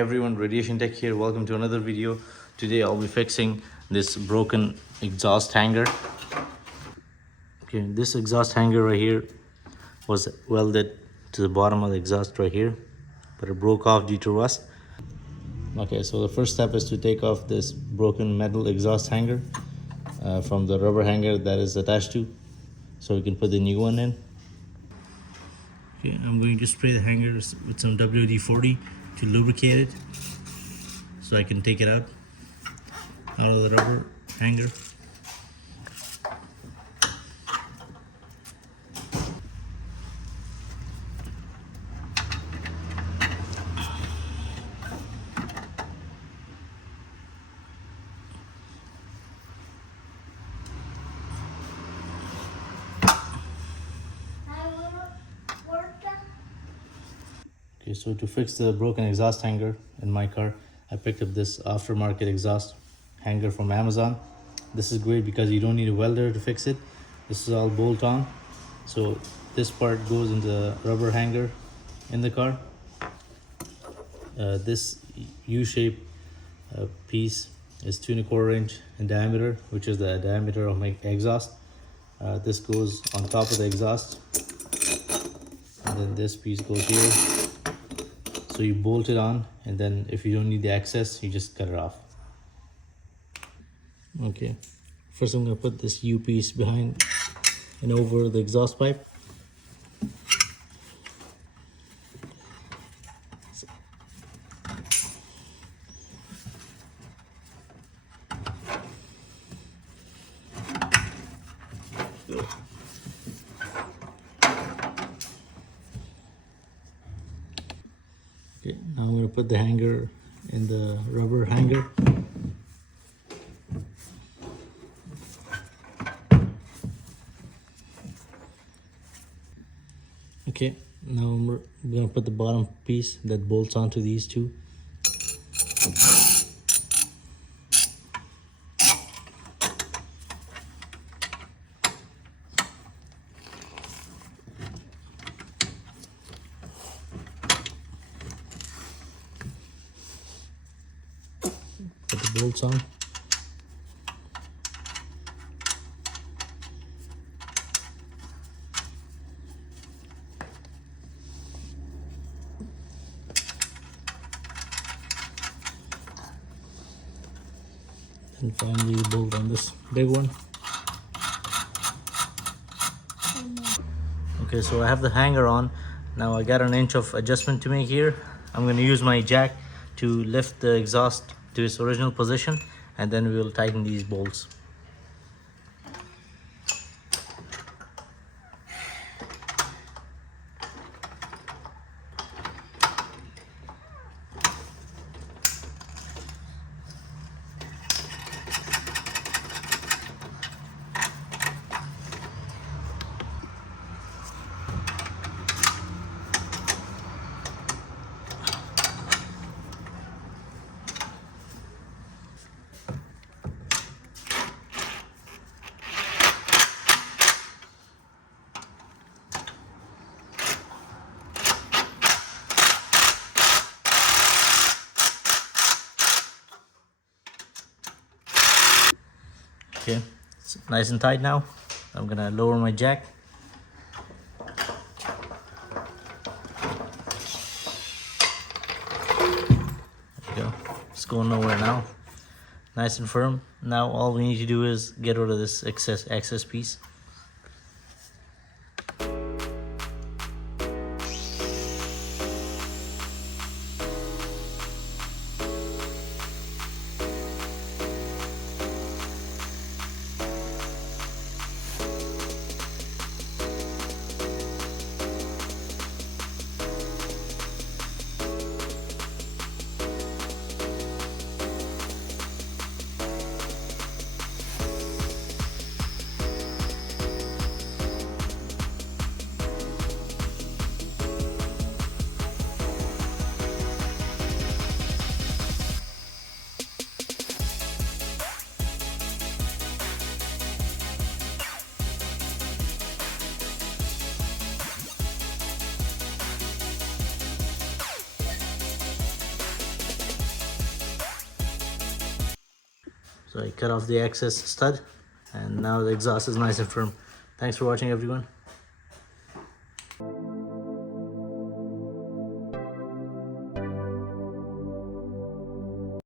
everyone, Radiation Tech here. Welcome to another video. Today I'll be fixing this broken exhaust hanger. Okay, this exhaust hanger right here was welded to the bottom of the exhaust right here, but it broke off due to rust. Okay, so the first step is to take off this broken metal exhaust hanger from the rubber hanger that is attached to, so we can put the new one in. Okay, I'm going to spray the hanger with some WD-40 to lubricate it so I can take it out of the rubber hanger. Okay, so to fix the broken exhaust hanger in my car, I picked up this aftermarket exhaust hanger from Amazon. This is great because you don't need a welder to fix it. This is all bolt on. So this part goes in the rubber hanger in the car. This U-shaped piece is 2¼ inch in diameter, which is the diameter of my exhaust. This goes on top of the exhaust, and then this piece goes here. So you bolt it on, and then if you don't need the access, you just cut it off. Okay, first I'm going to put this U piece behind and over the exhaust pipe. Okay, now I'm going to put the hanger in the rubber hanger. Okay, now I'm going to put the bottom piece that bolts onto these two. Put the bolts on. And finally the bolt on this big one. Okay, so I have the hanger on. Now I got an inch of adjustment to make here. I'm going to use my jack to lift the exhaust to its original position, and then we will tighten these bolts. Okay, it's nice and tight now. I'm gonna lower my jack. There we go. It's going nowhere now. Nice and firm. Now all we need to do is get rid of this excess piece. So I cut off the excess stud, and now the exhaust is nice and firm. Thanks for watching, everyone.